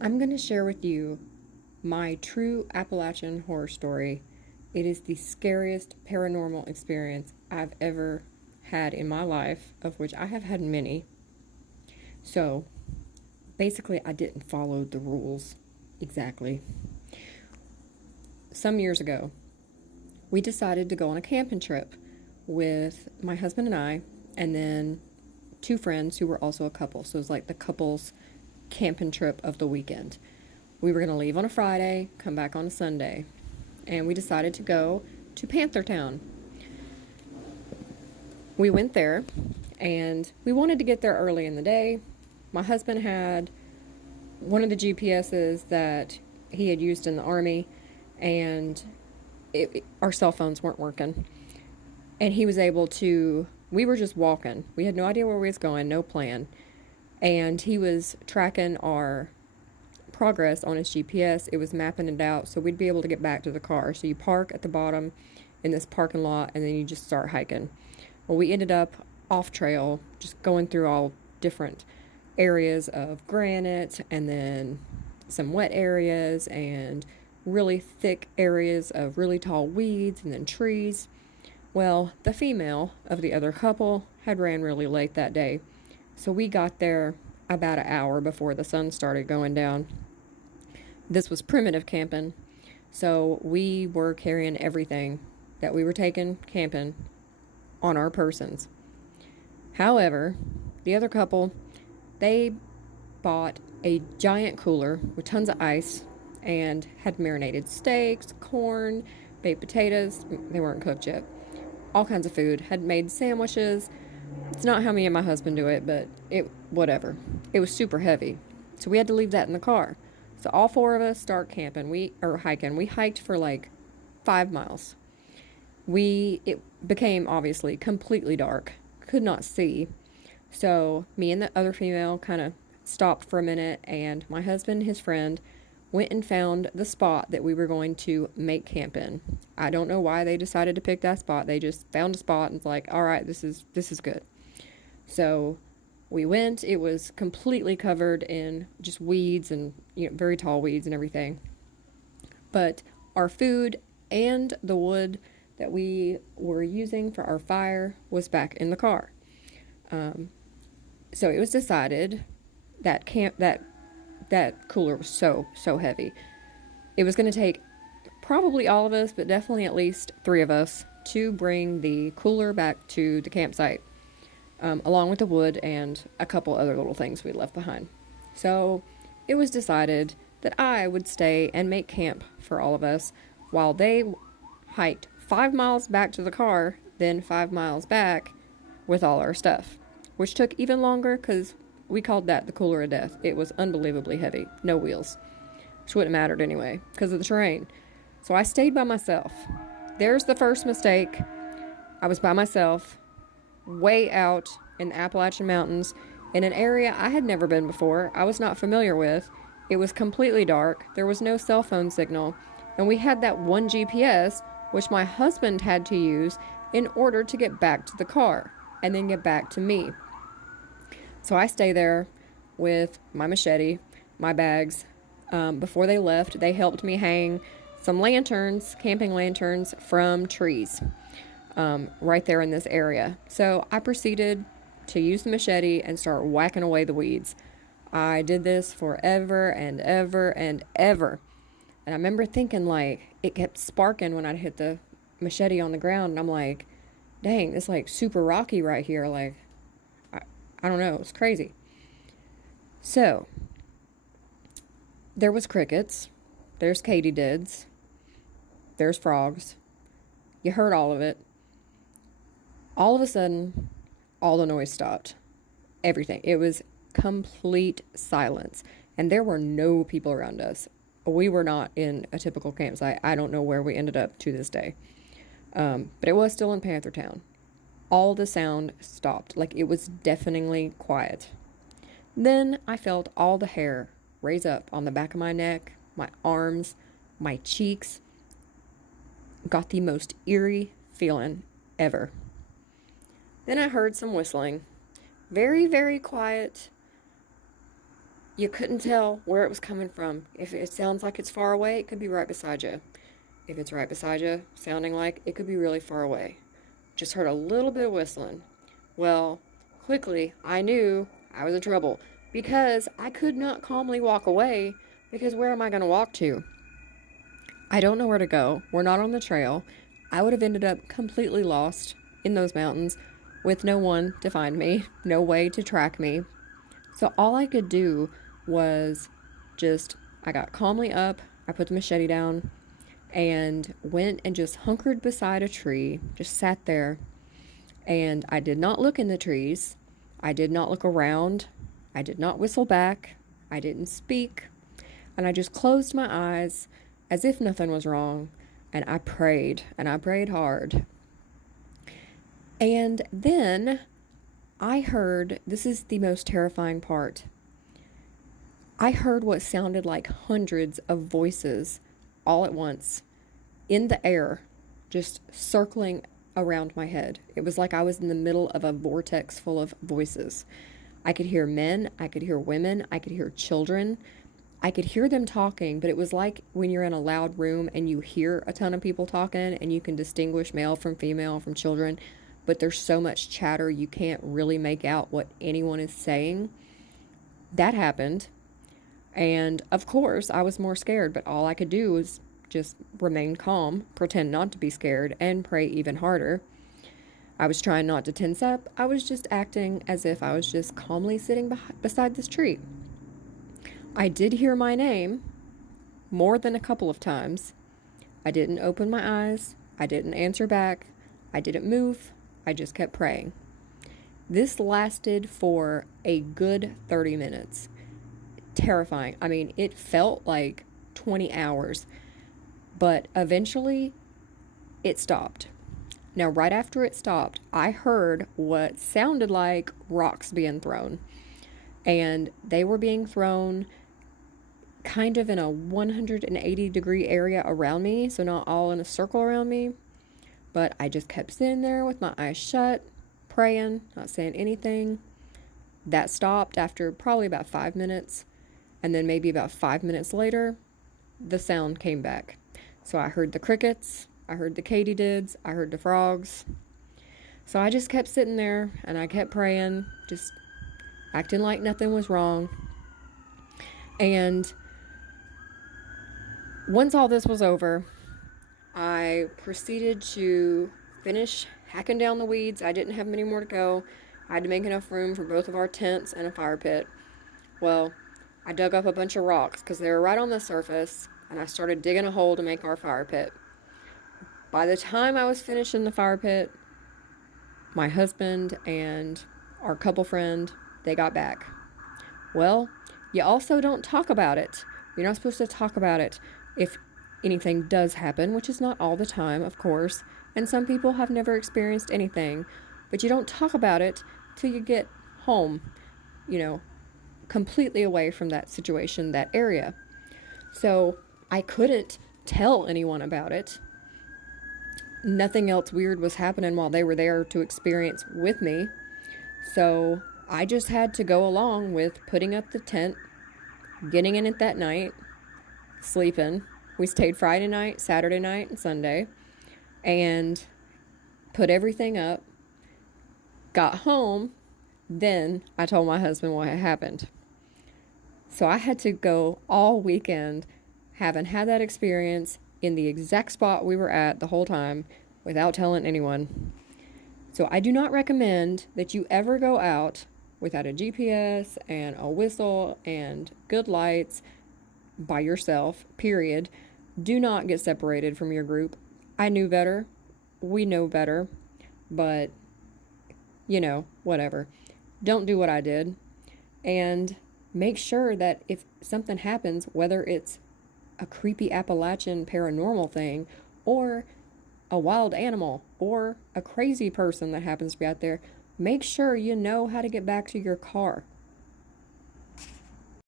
I'm going to share with you my true Appalachian horror story. It is the scariest paranormal experience I've ever had in my life, of which I have had many. So, basically, I didn't follow the rules exactly. Some years ago, we decided to go on a camping trip with my husband and I, and then two friends who were also a couple. So it was like the couple's camping trip of the weekend. We were going to leave on a Friday, come back on a Sunday, and we decided to go to Panthertown. We went there, and we wanted to get there early in the day. My husband had one of the GPSs that he had used in the Army, and our cell phones weren't working. And he was able to, we were just walking. We had no idea where we was going, no plan. And he was tracking our progress on his GPS. It was mapping it out so we'd be able to get back to the car. So you park at the bottom in this parking lot and then you just start hiking. Well, we ended up off trail, just going through all different areas of granite and then some wet areas and really thick areas of really tall weeds and then trees. Well, the female of the other couple had ran really late that day. So we got there about an hour before the sun started going down. This was primitive camping, so we were carrying everything that we were taking camping on our persons. However, the other couple, they bought a giant cooler with tons of ice and had marinated steaks, corn, baked potatoes. They weren't cooked yet. All kinds of food. Had made sandwiches. It's not how me and my husband do it, but whatever. It was super heavy. So we had to leave that in the car. So all four of us start camping. Hiking. We hiked for like 5 miles. It became obviously completely dark. Could not see. So me and the other female kind of stopped for a minute, and my husband and his friend went and found the spot that we were going to make camp in. I don't know why they decided to pick that spot. They just found a spot and was like, all right, this is good. So we went. It was completely covered in just weeds and very tall weeds and everything. But our food and the wood that we were using for our fire was back in the car. So it was decided that that cooler was so heavy. It was going to take probably all of us, but definitely at least 3 of us, to bring the cooler back to the campsite, along with the wood and a couple other little things we left behind. So it was decided that I would stay and make camp for all of us while they hiked 5 miles back to the car, then 5 miles back with all our stuff, which took even longer because we called that the cooler of death. It was unbelievably heavy. No wheels. Which wouldn't have mattered anyway because of the terrain. So I stayed by myself. There's the first mistake. I was by myself, way out in the Appalachian Mountains, in an area I had never been before. I was not familiar with. It was completely dark. There was no cell phone signal. And we had that one GPS, which my husband had to use in order to get back to the car and then get back to me. So I stay there with my machete, my bags. Before they left, they helped me hang some lanterns, camping lanterns, from trees right there in this area. So I proceeded to use the machete and start whacking away the weeds. I did this forever and ever and ever. And I remember thinking, like, it kept sparking when I'd hit the machete on the ground. And I'm like, dang, it's like super rocky right here. Like, I don't know. It's crazy. So, there was crickets. There's katydids. There's frogs. You heard all of it. All of a sudden, all the noise stopped. Everything. It was complete silence. And there were no people around us. We were not in a typical campsite. I don't know where we ended up to this day. But it was still in Panthertown. All the sound stopped. Like, it was deafeningly quiet. Then I felt all the hair raise up on the back of my neck, my arms, my cheeks. Got the most eerie feeling ever. Then I heard some whistling. Very, very quiet. You couldn't tell where it was coming from. If it sounds like it's far away, it could be right beside you. If it's right beside you, sounding like it could be really far away. Just heard a little bit of whistling. Well, quickly, I knew I was in trouble because I could not calmly walk away because where am I going to walk to? I don't know where to go. We're not on the trail. I would have ended up completely lost in those mountains with no one to find me, no way to track me. So all I could do was just, I got calmly up, I put the machete down, and went and just hunkered beside a tree, just sat there. And I did not look in the trees. I did not look around. I did not whistle back. I didn't speak. And I just closed my eyes as if nothing was wrong. And I prayed hard. And then I heard, this is the most terrifying part. I heard what sounded like hundreds of voices all at once in the air, just circling around my head. It was like I was in the middle of a vortex full of voices. I could hear men, I could hear women, I could hear children. I could hear them talking, but it was like when you're in a loud room and you hear a ton of people talking and you can distinguish male from female from children, but there's so much chatter you can't really make out what anyone is saying. That happened. And of course, I was more scared, but all I could do was just remain calm, pretend not to be scared, and pray even harder. I was trying not to tense up. I was just acting as if I was just calmly sitting beside this tree. I did hear my name more than a couple of times. I didn't open my eyes. I didn't answer back. I didn't move. I just kept praying. This lasted for a good 30 minutes. Terrifying. I mean, it felt like 20 hours. But eventually, it stopped. Now, right after it stopped, I heard what sounded like rocks being thrown. And they were being thrown kind of in a 180-degree area around me, so not all in a circle around me. But I just kept sitting there with my eyes shut, praying, not saying anything. That stopped after probably about 5 minutes. And then maybe about 5 minutes later, the sound came back. So I heard the crickets, I heard the katydids, I heard the frogs. So I just kept sitting there and I kept praying, just acting like nothing was wrong. And once all this was over, I proceeded to finish hacking down the weeds. I didn't have many more to go. I had to make enough room for both of our tents and a fire pit. Well, I dug up a bunch of rocks because they were right on the surface, and I started digging a hole to make our fire pit. By the time I was finishing the fire pit, my husband and our couple friend, they got back. Well, you also don't talk about it. You're not supposed to talk about it if anything does happen, which is not all the time, of course, and some people have never experienced anything, but you don't talk about it till you get home, completely away from that situation, that area. So I couldn't tell anyone about it. Nothing else weird was happening while they were there to experience with me. So I just had to go along with putting up the tent, getting in it that night, sleeping. We stayed Friday night, Saturday night, and Sunday, and put everything up. Got home, then I told my husband what had happened. So I had to go all weekend, having had that experience in the exact spot we were at the whole time without telling anyone. So I do not recommend that you ever go out without a GPS and a whistle and good lights by yourself, period. Do not get separated from your group. I knew better. We know better. But, whatever. Don't do what I did. And make sure that if something happens, whether it's a creepy Appalachian paranormal thing or a wild animal or a crazy person that happens to be out there, make sure you know how to get back to your car.